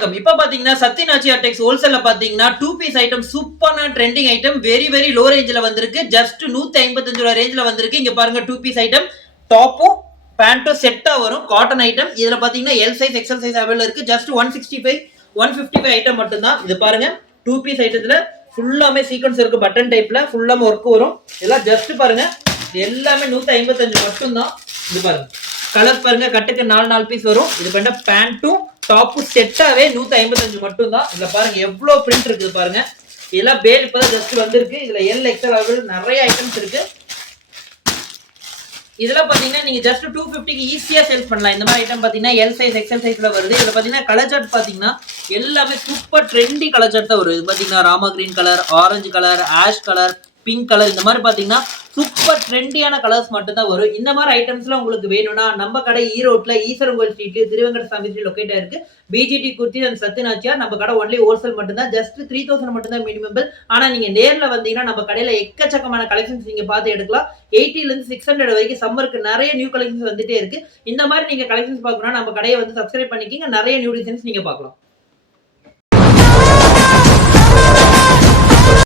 வணக்கம். இப்ப பாத்தீங்கன்னா சத்யநாச்சி டெக்ஸ் ஹோல்சேல்ல பாத்தீங்கன்னா 2 பீஸ் ஐட்டம் சூப்பரான ட்ரெண்டிங் ஐட்டம் வெரி லோ ரேஞ்சில வந்திருக்கு. ஜஸ்ட் 155 ரூபாய் ரேஞ்சில வந்திருக்கு. இங்க பாருங்க 2 பீஸ் ஐட்டம் டாப்பும் பேண்ட்டும் செட்டா வரும் காட்டன் ஐட்டம். இதுல பாத்தீங்கன்னா L size XL size available இருக்கு. ஜஸ்ட் 165 155 ஐட்டம் மட்டும் தான். இது பாருங்க 2 பீஸ் ஐட்டத்துல ஃபுல்லாமே சீக்வென்ஸ் இருக்கு. பட்டன் டைப்ல ஃபுல்லாமே ஒர்க் வரும். இதெல்லாம் ஜஸ்ட் பாருங்க எல்லாமே 155 மட்டும் தான். இது பாருங்க கலர் பாருங்க கட்டுக்கு 4 பீஸ் வரும். இது பண்ண பேண்ட்டும் டாப்பு செட்டாவே 155 மட்டும் தான். இதுல பாருங்க எவ்வளவு பிரிண்ட் இருக்குது பாருங்க. இதெல்லாம் பேல் இப்பதான் ஜஸ்ட் வந்திருக்கு. இதுல எல் எக்ஸ்எல் அவைலபிள் நிறைய ஐட்டம்ஸ் இருக்கு. இதெல்லாம் பாத்தீங்கன்னா நீங்க ஜஸ்ட் 250க்கு ஈஸியா சேல்ஸ் பண்ணலாம். இந்த மாதிரி ஐட்டம் பாத்தீங்கன்னா எல் சைஸ் எக்ஸ்எல் சைஸ்ல வருது. இதுல பாத்தீங்கன்னா கலர் சார்ட் பாத்தீங்கன்னா எல்லாமே சூப்பர் ட்ரெண்டி கலர் சார்ட் தான் வரும். இது பாத்தீங்கன்னா Rama green colour, orange colour, ash colour, pink colour, இந்த மாதிரி பாத்தீங்கன்னா சூப்பர் ட்ரெண்டியான கலர்ஸ் மட்டும் தான் வரும். இந்த மாதிரி ஐட்டம்ஸ்லாம் உங்களுக்கு வேணும்னா நம்ம கடை ஈரோட்ல ஈஸ்வரங்கோயில் ஸ்ட்ரீட் திருவெங்கட சாமி ஸ்ட்ரீட் லொகேட் ஆயிருக்கு. பிஜிடி குர்த்தி அண்ட் சத்யநாச்சியார் நம்ம கடை ஒன்லி ஹோல்சேல் மட்டும் தான். ஜஸ்ட் 3000 மட்டும் தான் மினிமம் பில். ஆனா நீங்க நேர்ல வந்தீங்கன்னா நம்ம கடையில எக்கச்சக்கமான கலெக்ஷன்ஸ் நீங்க பார்த்து எடுக்கலாம். 80 ல இருந்து 600 வரைக்கும் சம்மருக்கு நிறைய நியூ கலெக்ஷன்ஸ் வந்துட்டே இருக்கு. இந்த மாதிரி நீங்க கலெக்ஷன்ஸ் பார்க்கணும்னா நம்ம கடையை வந்து சப்ஸ்கிரைப் பண்ணிக்கிங்க. நிறைய நியூ டிசைன்ஸ் நீங்க பார்க்கலாம்.